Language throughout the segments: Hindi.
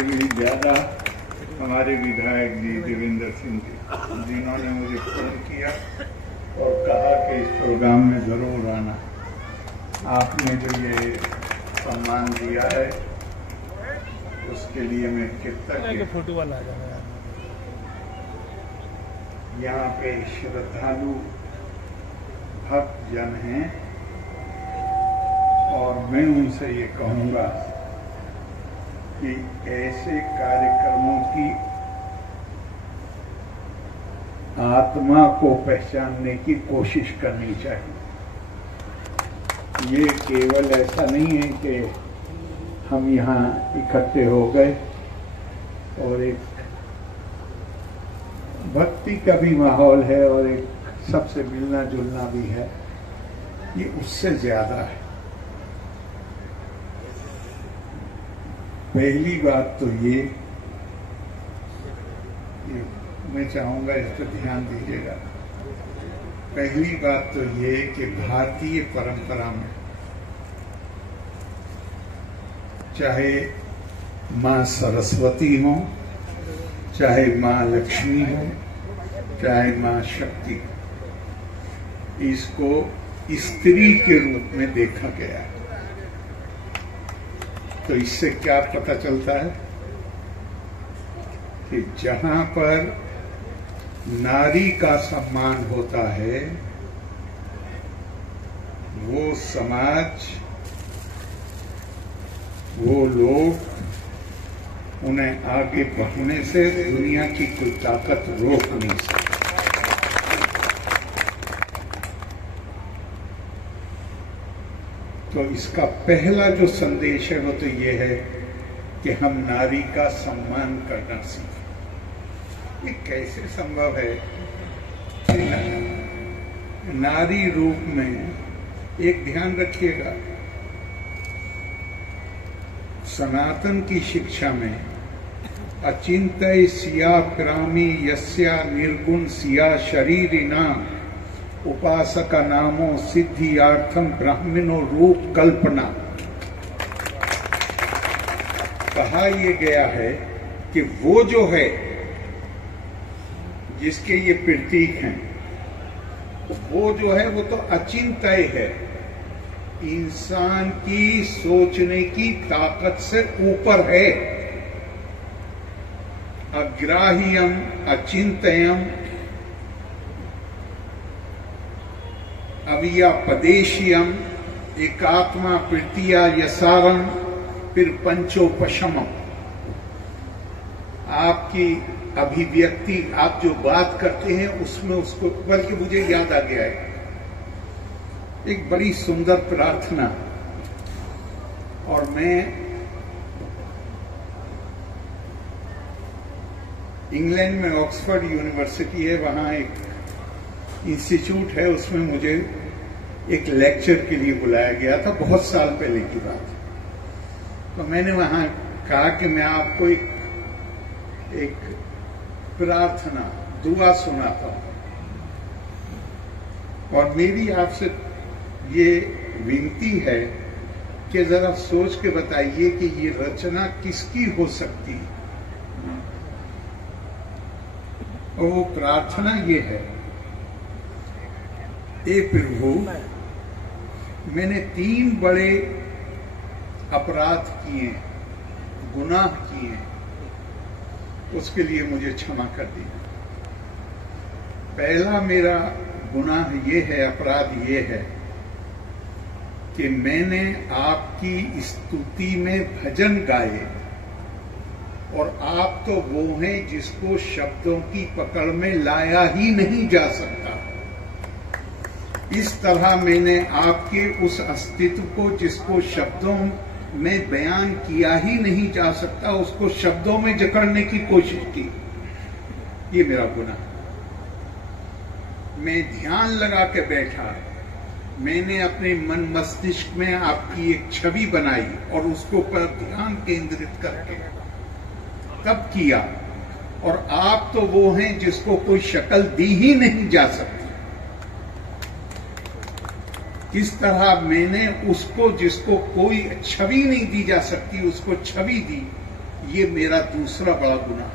से भी ज्यादा हमारे विधायक जी देवेंद्र सिंह जी, जिन्होंने मुझे फोन किया और कहा कि इस प्रोग्राम में जरूर आना। आपने जो ये सम्मान दिया है उसके लिए मैं कृतज्ञ। फोटो वाला आ जाएगा। यहाँ पे श्रद्धालु भक्त जन हैं और मैं उनसे ये कहूँगा कि ऐसे कार्यक्रमों की आत्मा को पहचानने की कोशिश करनी चाहिए। ये केवल ऐसा नहीं है कि हम यहाँ इकट्ठे हो गए और एक भक्ति का भी माहौल है और एक सबसे मिलना जुलना भी है, ये उससे ज्यादा है। पहली बात तो ये मैं चाहूंगा इस पर ध्यान दीजिएगा। पहली बात तो ये कि भारतीय परंपरा में चाहे मां सरस्वती हो, चाहे मां लक्ष्मी हो, चाहे मां शक्ति हो, इसको स्त्री के रूप में देखा गया है। तो इससे क्या पता चलता है कि जहां पर नारी का सम्मान होता है वो समाज, वो लोग उन्हें आगे बढ़ने से दुनिया की कोई ताकत रोक नहीं सकती। तो इसका पहला जो संदेश है वो तो ये है कि हम नारी का सम्मान करना सीखें। ये कैसे संभव है कि नारी रूप में, एक ध्यान रखिएगा, सनातन की शिक्षा में अचिंत्य सिया प्रामी यस्या निर्गुण सिया शरीरिना उपासका नामो सिद्धियार्थम ब्राह्मणो रूप कल्पना। कहा यह गया है कि वो जो है जिसके ये प्रतीक हैं, वो जो है वो तो अचिंत्य है, इंसान की सोचने की ताकत से ऊपर है। अग्राह्यम अचिंत्यम अव्यापदेशियम एकात्मा प्रतीया यसारम फिर पंचोपशमम। आपकी अभिव्यक्ति, आप जो बात करते हैं उसमें उसको, बल्कि मुझे याद आ गया है एक बड़ी सुंदर प्रार्थना, और मैं इंग्लैंड में ऑक्सफोर्ड यूनिवर्सिटी है, वहां एक इंस्टीट्यूट है, उसमें मुझे एक लेक्चर के लिए बुलाया गया था, बहुत साल पहले की बात। तो मैंने वहां कहा कि मैं आपको एक प्रार्थना, दुआ सुनाता हूं, और मेरी आपसे ये विनती है कि जरा सोच के बताइए कि ये रचना किसकी हो सकती है। और वो प्रार्थना ये है, हे प्रभु, मैंने 3 बड़े अपराध किए, गुनाह किए, उसके लिए मुझे क्षमा कर दिया। पहला मेरा गुनाह ये है, अपराध ये है कि मैंने आपकी स्तुति में भजन गाए, और आप तो वो हैं जिसको शब्दों की पकड़ में लाया ही नहीं जा सकता। इस तरह मैंने आपके उस अस्तित्व को, जिसको शब्दों में बयान किया ही नहीं जा सकता, उसको शब्दों में जकड़ने की कोशिश की। ये मेरा गुनाह। मैं ध्यान लगा के बैठा, मैंने अपने मन मस्तिष्क में आपकी एक छवि बनाई और उसको पर ध्यान केंद्रित करके तब किया, और आप तो वो हैं जिसको कोई शक्ल दी ही नहीं जा सकती। किस तरह मैंने उसको, जिसको कोई छवि नहीं दी जा सकती, उसको छवि दी, ये मेरा दूसरा बड़ा गुनाह।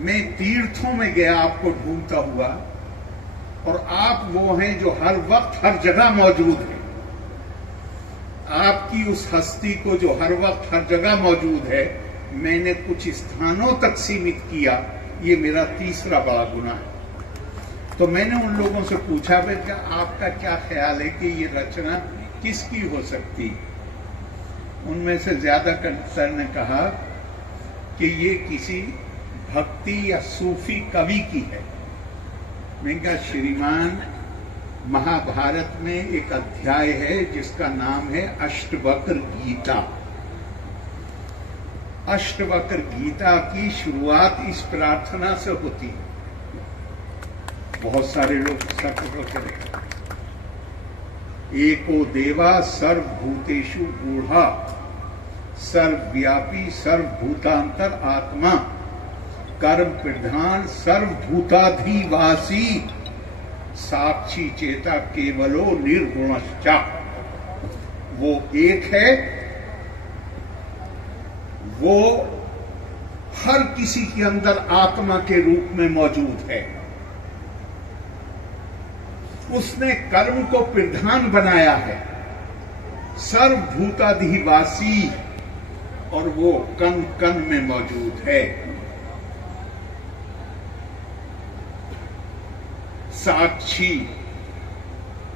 मैं तीर्थों में गया आपको ढूंढता हुआ, और आप वो हैं जो हर वक्त हर जगह मौजूद हैं। आपकी उस हस्ती को जो हर वक्त हर जगह मौजूद है, मैंने कुछ स्थानों तक सीमित किया। ये मेरा तीसरा बड़ा गुनाह है। तो मैंने उन लोगों से पूछा कि आपका क्या ख्याल है कि ये रचना किसकी हो सकती? उनमें से ज्यादातर ने कहा कि ये किसी भक्ति या सूफी कवि की है। मैंने कहा, श्रीमान, महाभारत में एक अध्याय है जिसका नाम है अष्टवक्र गीता। अष्टवक्र गीता की शुरुआत इस प्रार्थना से होती है। बहुत सारे लोग सत्य करेंगे, एको देवा सर्वभूतेषु गूढ़ा सर्वव्यापी सर्वभूतांतर आत्मा कर्म प्रधान सर्वभूताधिवासी साक्षी चेता केवलो निर्गुणश्चा। वो एक है, वो हर किसी के अंदर आत्मा के रूप में मौजूद है। उसने कर्म को प्रधान बनाया है, सर्वभूताधिवासी, और वो कण कण में मौजूद है। साक्षी,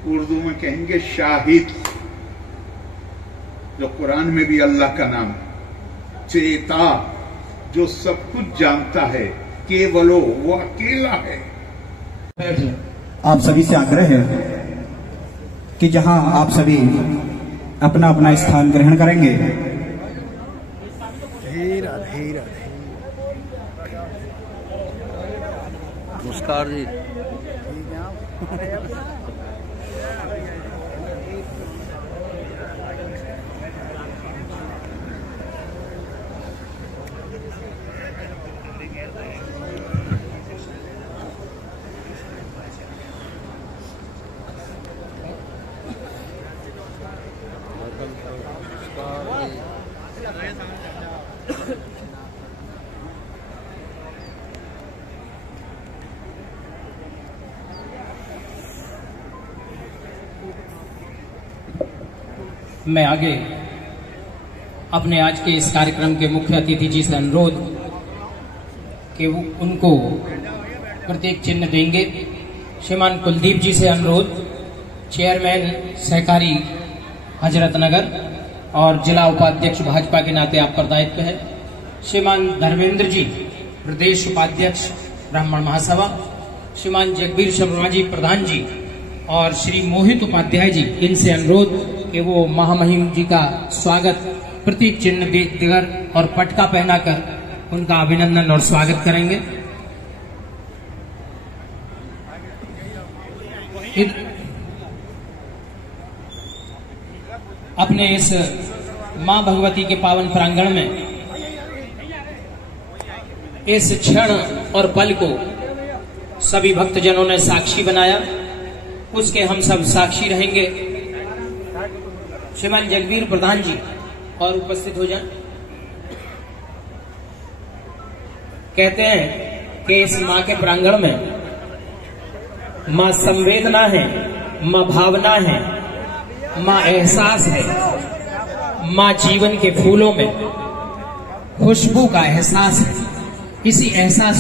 उर्दू में कहेंगे शाहिद, जो कुरान में भी अल्लाह का नाम है। चेता, जो सब कुछ जानता है। केवलो, वो अकेला है। आप सभी से आग्रह है कि जहां आप सभी अपना अपना स्थान ग्रहण करेंगे, नमस्कार जी। मैं आगे अपने आज के इस कार्यक्रम के मुख्य अतिथि जी से अनुरोध कि वो उनको प्रतीक चिन्ह देंगे। श्रीमान कुलदीप जी से अनुरोध, चेयरमैन सहकारी हजरत नगर और जिला उपाध्यक्ष भाजपा के नाते आप पर दायित्व है। श्रीमान धर्मेंद्र जी, प्रदेश उपाध्यक्ष ब्राह्मण महासभा, श्रीमान जगबीर शर्मा जी प्रधान जी और श्री मोहित उपाध्याय जी, इनसे अनुरोध कि वो महामहिम जी का स्वागत प्रतीक चिन्ह देकर और पटका पहनाकर उनका अभिनंदन और स्वागत करेंगे। अपने इस मां भगवती के पावन प्रांगण में इस क्षण और पल को सभी भक्तजनों ने साक्षी बनाया, उसके हम सब साक्षी रहेंगे। श्रीमान जगबीर प्रधान जी और उपस्थित हो जाएं। कहते हैं कि इस मां के प्रांगण में मां संवेदना है, मां भावना है, मां एहसास है, मां जीवन के फूलों में खुशबू का एहसास है। इसी एहसास